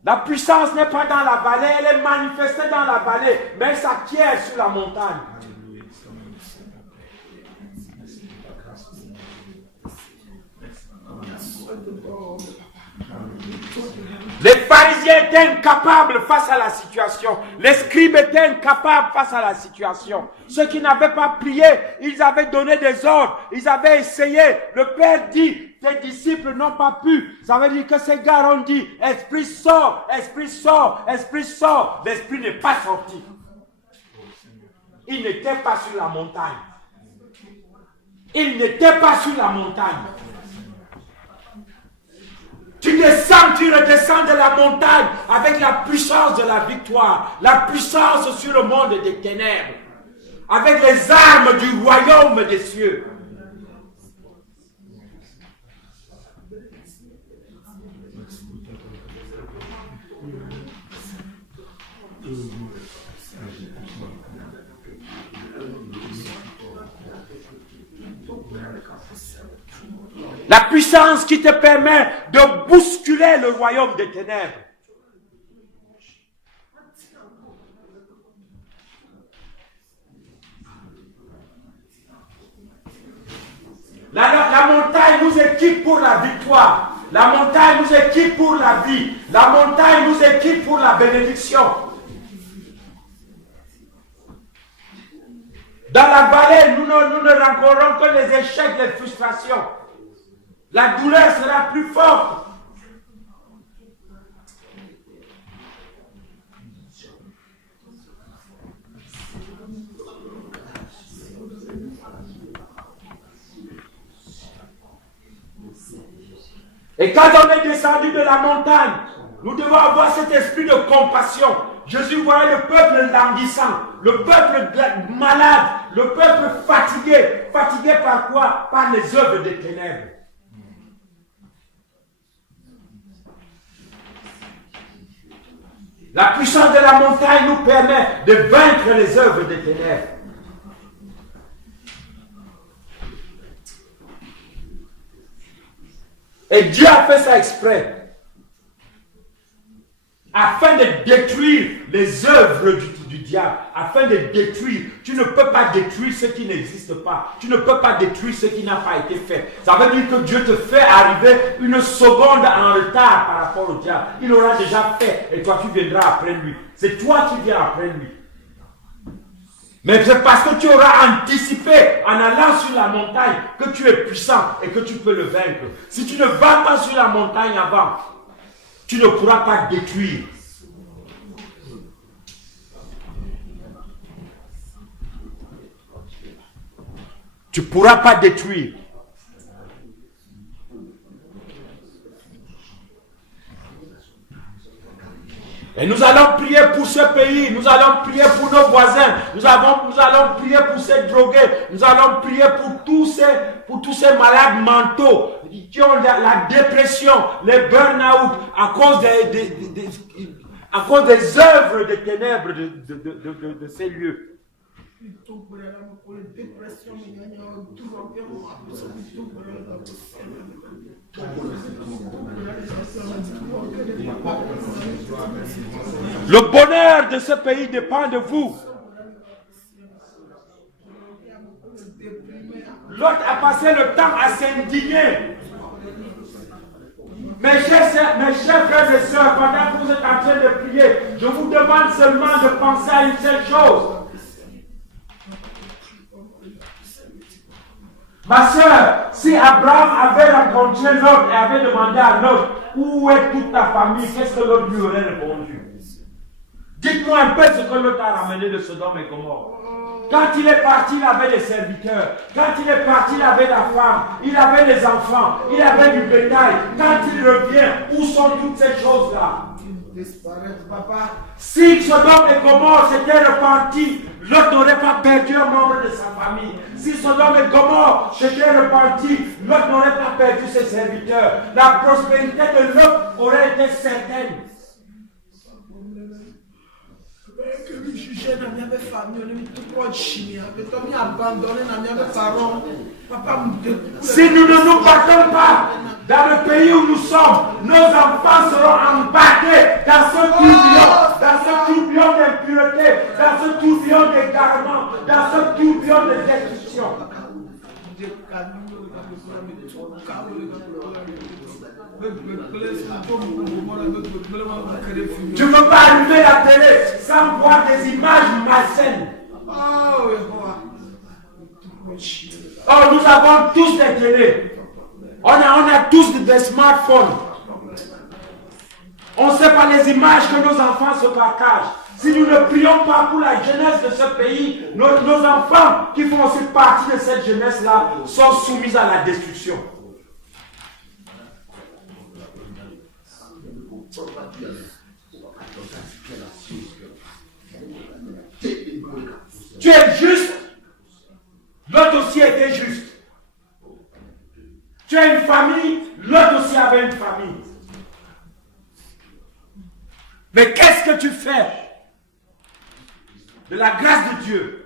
La puissance n'est pas dans la vallée, elle est manifestée dans la vallée, mais elle s'acquiert sur la montagne. Les pharisiens étaient incapables face à la situation. Les scribes étaient incapables face à la situation. Ceux qui n'avaient pas prié, ils avaient donné des ordres. Ils avaient essayé. Le Père dit, tes disciples n'ont pas pu. Ça veut dire que ces gars ont dit, esprit sort, esprit sort, esprit sort. L'esprit n'est pas sorti. Il n'était pas sur la montagne. Il n'était pas sur la montagne. Tu descends, tu redescends de la montagne avec la puissance de la victoire, la puissance sur le monde des ténèbres, avec les armes du royaume des cieux. La puissance qui te permet de bousculer le royaume des ténèbres. La montagne nous équipe pour la victoire. La montagne nous équipe pour la vie. La montagne nous équipe pour la bénédiction. Dans la vallée, nous ne rencontrons que les échecs, les frustrations. La douleur sera plus forte. Et quand on est descendu de la montagne, nous devons avoir cet esprit de compassion. Jésus voyait le peuple languissant, le peuple malade, le peuple fatigué. Fatigué par quoi? Par les œuvres des ténèbres. La puissance de la montagne nous permet de vaincre les œuvres des ténèbres. Et Dieu a fait ça exprès, afin de détruire les œuvres du diable, afin de détruire. Tu ne peux pas détruire ce qui n'existe pas. Tu ne peux pas détruire ce qui n'a pas été fait. Ça veut dire que Dieu te fait arriver une seconde en retard par rapport au diable. Il aura déjà fait et toi tu viendras après lui. C'est toi qui viens après lui. Mais c'est parce que tu auras anticipé en allant sur la montagne que tu es puissant et que tu peux le vaincre. Si tu ne vas pas sur la montagne avant, tu ne pourras pas détruire. Tu ne pourras pas détruire. Et nous allons prier pour ce pays, nous allons prier pour nos voisins, nous allons prier pour ces drogués, nous allons prier pour tous ces malades mentaux qui ont la dépression, les burn-out à cause des œuvres des ténèbres de ces lieux. Le bonheur de ce pays dépend de vous. L'autre a passé le temps à s'indigner. Mes chers frères et sœurs, pendant que vous êtes en train de prier, je vous demande seulement de penser à une seule chose. Ma soeur, si Abraham avait rencontré l'autre et avait demandé à l'autre, où est toute ta famille, qu'est-ce que l'autre lui aurait répondu? Dites-moi un peu ce que l'autre a ramené de Sodome et Gomorrhe. Quand il est parti, il avait des serviteurs. Quand il est parti, il avait la femme, il avait les enfants, il avait du bétail. Quand il revient, où sont toutes ces choses-là? Si Sodome et Gomorrhe s'étaient repentis, l'autre n'aurait pas perdu un membre de sa famille. Si Sodome et Gomorrhe s'étaient repentis, l'autre n'aurait pas perdu ses serviteurs. La prospérité de l'autre aurait été certaine. Si nous ne nous battons pas dans le pays où nous sommes, nos enfants seront embarqués dans ce tourbillon d'impureté, dans ce tourbillon d'égarement, dans ce tourbillon de destruction. Tu ne peux pas allumer la télé sans voir des images malsaines. Oh, nous avons tous des télés. On a tous des smartphones. On ne sait pas les images que nos enfants se partagent. Si nous ne prions pas pour la jeunesse de ce pays, nos enfants qui font aussi partie de cette jeunesse-là sont soumis à la destruction. Tu es juste, l'autre aussi était juste. Tu as une famille, l'autre aussi avait une famille. Mais qu'est-ce que tu fais de la grâce de Dieu?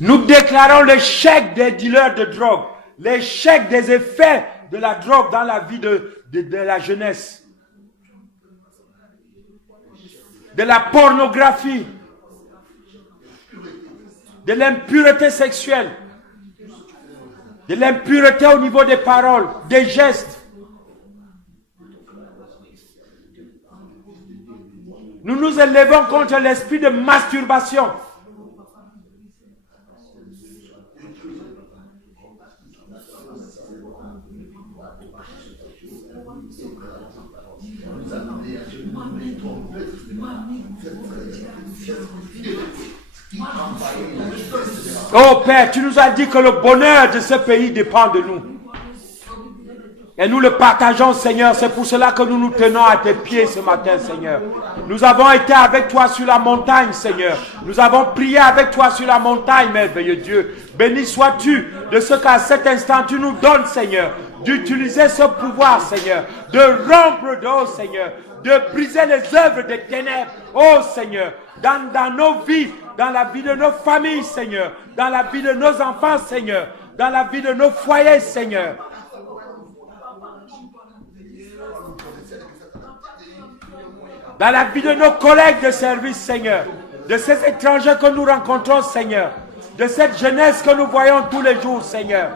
Nous déclarons l'échec des dealers de drogue, l'échec des effets de la drogue dans la vie de la jeunesse, de la pornographie, de l'impureté sexuelle, de l'impureté au niveau des paroles, des gestes. Nous nous élevons contre l'esprit de masturbation. Oh Père, tu nous as dit que le bonheur de ce pays dépend de nous. Et nous le partageons, Seigneur. C'est pour cela que nous nous tenons à tes pieds ce matin, Seigneur. Nous avons été avec toi sur la montagne, Seigneur. Nous avons prié avec toi sur la montagne, merveilleux Dieu. Béni sois-tu de ce qu'à cet instant tu nous donnes, Seigneur. D'utiliser ce pouvoir, Seigneur. De rompre d'eau, Seigneur. De briser les œuvres des ténèbres, oh Seigneur. Dans nos vies, dans la vie de nos familles, Seigneur. Dans la vie de nos enfants, Seigneur. Dans la vie de nos foyers, Seigneur. Dans la vie de nos collègues de service, Seigneur. De ces étrangers que nous rencontrons, Seigneur. De cette jeunesse que nous voyons tous les jours, Seigneur.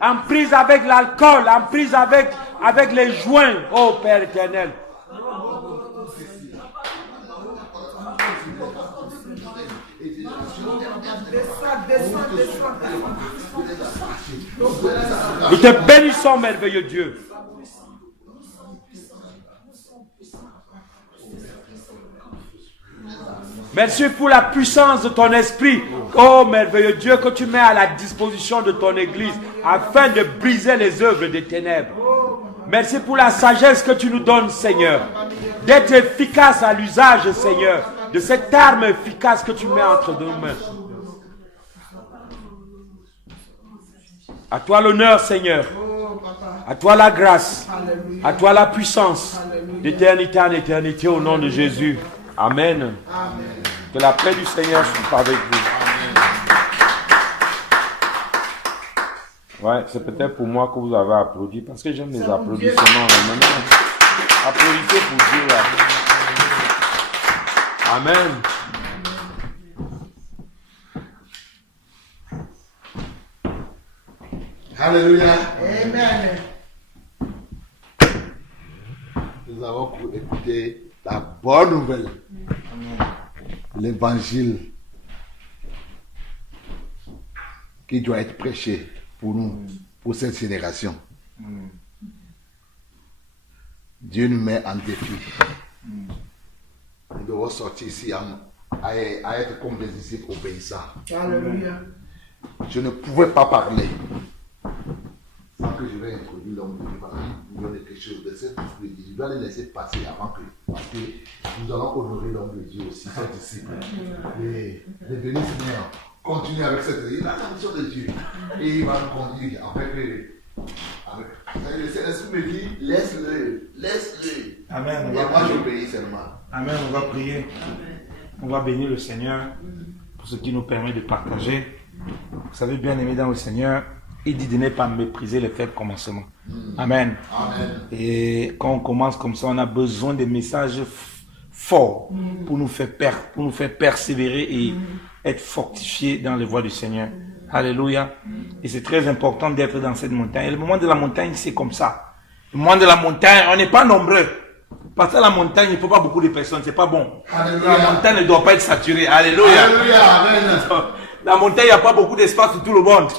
En prise avec l'alcool, en prise avec les joints, oh Père éternel. Nous te bénissons, merveilleux Dieu. Merci pour la puissance de ton esprit, oh merveilleux Dieu, que tu mets à la disposition de ton Église afin de briser les œuvres des ténèbres. Merci pour la sagesse que tu nous donnes, Seigneur, d'être efficace à l'usage, Seigneur, de cette arme efficace que tu mets entre nos mains. À toi l'honneur, Seigneur. À toi la grâce. À toi la puissance. D'éternité en éternité, au nom de Jésus. Amen. Que la paix du Seigneur soit avec vous. Ouais, c'est peut-être pour moi que vous avez applaudi, parce que j'aime les applaudissements. Maintenant, applaudissez pour Dieu là. Amen. Alléluia. Amen. Nous avons écouté la bonne nouvelle. L'évangile qui doit être prêché pour nous, pour cette génération. Dieu nous met en défi. Nous devons sortir ici à être comme des disciples obéissants. Alléluia. Je ne pouvais pas parler sans que je vais introduire l'homme de Dieu, parce qu'il y a quelque chose de cette discipline. Je dois les laisser passer avant que, parce que nous allons honorer l'homme de Dieu aussi, cette disciple. Et venir Seigneur, continuer avec cette l'attention de Dieu. Et il va nous conduire le Saint-Esprit me dit, laisse-le. Amen. Et moi j'obéis seulement. Amen. On va prier. On va bénir le Seigneur pour ce qui nous permet de partager. Vous savez, bien aimé dans le Seigneur, il dit de ne pas mépriser les faibles commencements. Amen. Amen. Et quand on commence comme ça, on a besoin de messages forts pour nous faire persévérer et être fortifiés dans les voies du Seigneur. Alléluia. Et c'est très important d'être dans cette montagne. Et le moment de la montagne, c'est comme ça. Le moment de la montagne, on n'est pas nombreux. Parce que la montagne, il ne faut pas beaucoup de personnes, c'est pas bon. Alléluia. La montagne ne doit pas être saturée. Alléluia. Alléluia. Amen. La montagne, il n'y a pas beaucoup d'espace pour tout le monde.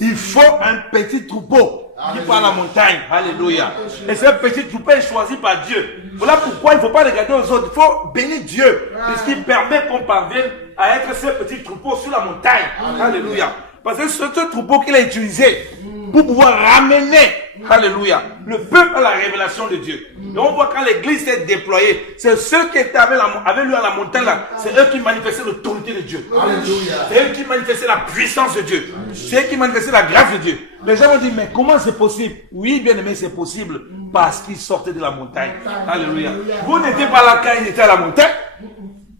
Il faut un petit troupeau qui part à la montagne. Alléluia. Et ce petit troupeau est choisi par Dieu. Voilà pourquoi il ne faut pas regarder aux autres. Il faut bénir Dieu. C'est ce qui permet qu'on parvienne à être ce petit troupeau sur la montagne. Alléluia. Parce que c'est ce troupeau qu'il a utilisé pour pouvoir ramener, alléluia, le peuple à la révélation de Dieu. Et on voit quand l'église s'est déployée, c'est ceux qui étaient avec lui à la montagne là, c'est eux qui manifestaient l'autorité de Dieu. Alléluia. C'est eux qui manifestaient la puissance de Dieu. C'est eux qui manifestaient la grâce de Dieu. Les gens vont dire, mais comment c'est possible? Oui, bien aimé, c'est possible parce qu'ils sortaient de la montagne. Alléluia. Vous n'étiez pas là quand ils étaient à la montagne.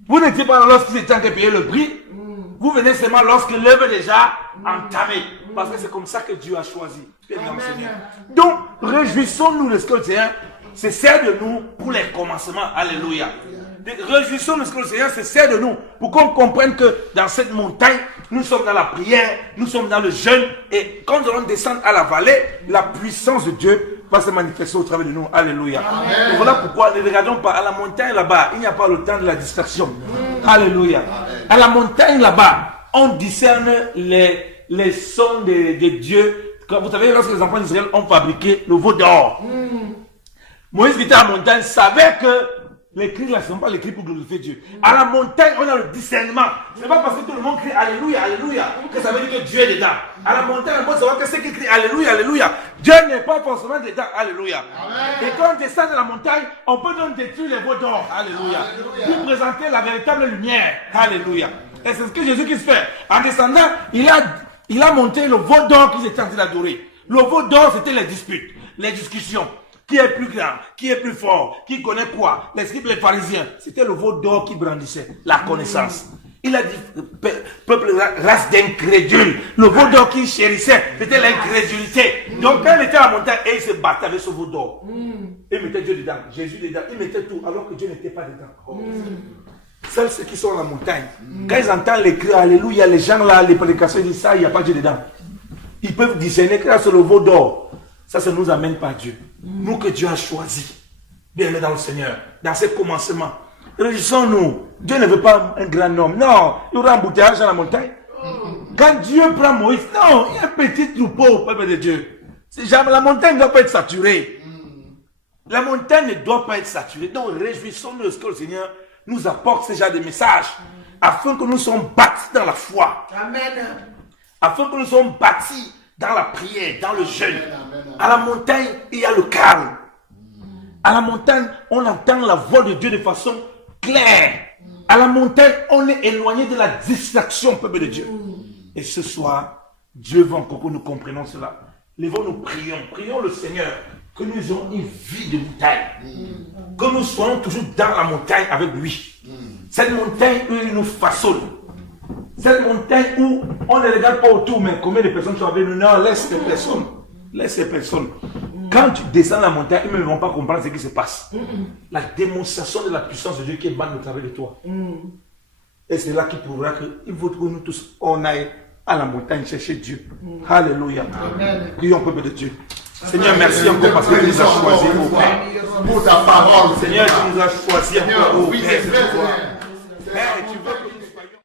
Vous n'étiez pas là lorsqu'ils étaient en train de payer le prix. Vous venez seulement lorsque l'œuvre est déjà entamée. Parce que c'est comme ça que Dieu a choisi. Donc, réjouissons-nous de ce que le Seigneur se sert de nous pour les commencements. Alléluia. Réjouissons-nous de ce que le Seigneur se sert de nous pour qu'on comprenne que dans cette montagne, nous sommes dans la prière, nous sommes dans le jeûne. Et quand nous allons descendre à la vallée, la puissance de Dieu va se manifester au travers de nous. Alléluia. Et voilà pourquoi ne regardons pas à la montagne là-bas. Il n'y a pas le temps de la distraction. Alléluia. À la montagne là-bas, on discerne les sons de Dieu. Comme vous savez, lorsque les enfants d'Israël ont fabriqué le veau d'or, Moïse qui était à la montagne savait que les cris là, ce ne sont pas les cris pour glorifier Dieu. À la montagne, on a le discernement. Ce n'est pas parce que tout le monde crie Alléluia, Alléluia, que ça veut dire que Dieu est dedans. À la montagne, on peut savoir que ceux qui crient Alléluia, Alléluia, Dieu n'est pas forcément dedans. Alléluia. Et quand on descend de la montagne, on peut donc détruire les veaux d'or. Alléluia. Pour présenter la véritable lumière. Alléluia. Et c'est ce que Jésus qui se fait. En descendant, il a monté le veau d'or qu'ils étaient en train d'adorer. Le veau d'or, c'était les disputes, les discussions. Qui est plus grand, qui est plus fort, qui connaît quoi? Les scribes, les pharisiens, c'était le veau d'or qui brandissait, la connaissance. Il a dit, peuple, race d'incrédules. Le veau d'or qu'il chérissait, c'était l'incrédulité. Donc quand il était à la montagne, et il se battait avec ce veau d'or. Il mettait Dieu dedans, Jésus dedans, il mettait tout, alors que Dieu n'était pas dedans. Seuls ceux qui sont à la montagne, quand ils entendent les cris, Alléluia, les gens là, les prédications, ils disent ça, il n'y a pas Dieu dedans. Ils peuvent discerner que là, c'est le veau d'or. Ça ne nous amène pas à Dieu. Nous que Dieu a choisi, bien aimé dans le Seigneur, dans ses commencements. Réjouissons-nous. Dieu ne veut pas un grand homme. Non, il y aura un embouteillage dans la montagne. Quand Dieu prend Moïse, non, il y a un petit troupeau au peuple de Dieu. La montagne ne doit pas être saturée. La montagne ne doit pas être saturée. Donc réjouissons-nous de ce que le Seigneur nous apporte ce genre de messages, afin que nous soyons bâtis dans la foi. Amen. Afin que nous soyons bâtis dans la prière, dans le jeûne. À la montagne, il y a le calme. À la montagne, on entend la voix de Dieu de façon claire. À la montagne, on est éloigné de la distraction, peuple de Dieu. Et ce soir, Dieu veut encore que nous comprenions cela. Lèvons-nous, prions le Seigneur, que nous ayons une vie de montagne. Que nous soyons toujours dans la montagne avec lui. Cette montagne où il nous façonne. Cette montagne où on ne regarde pas autour, mais combien de personnes sont avec nous? Non, laisse les personnes. Laisse les personnes. Quand tu descends la montagne, ils ne vont pas comprendre ce qui se passe. La démonstration de la puissance de Dieu qui est bannie au travers de toi. Et c'est là qui prouvera qu'il faut que nous tous, on aille à la montagne chercher Dieu. Alléluia. Prions peuple de Dieu. Seigneur, merci encore parce que tu nous as choisis, ô Père. Pour ta parole. Seigneur, tu nous as choisis encore, ô Père.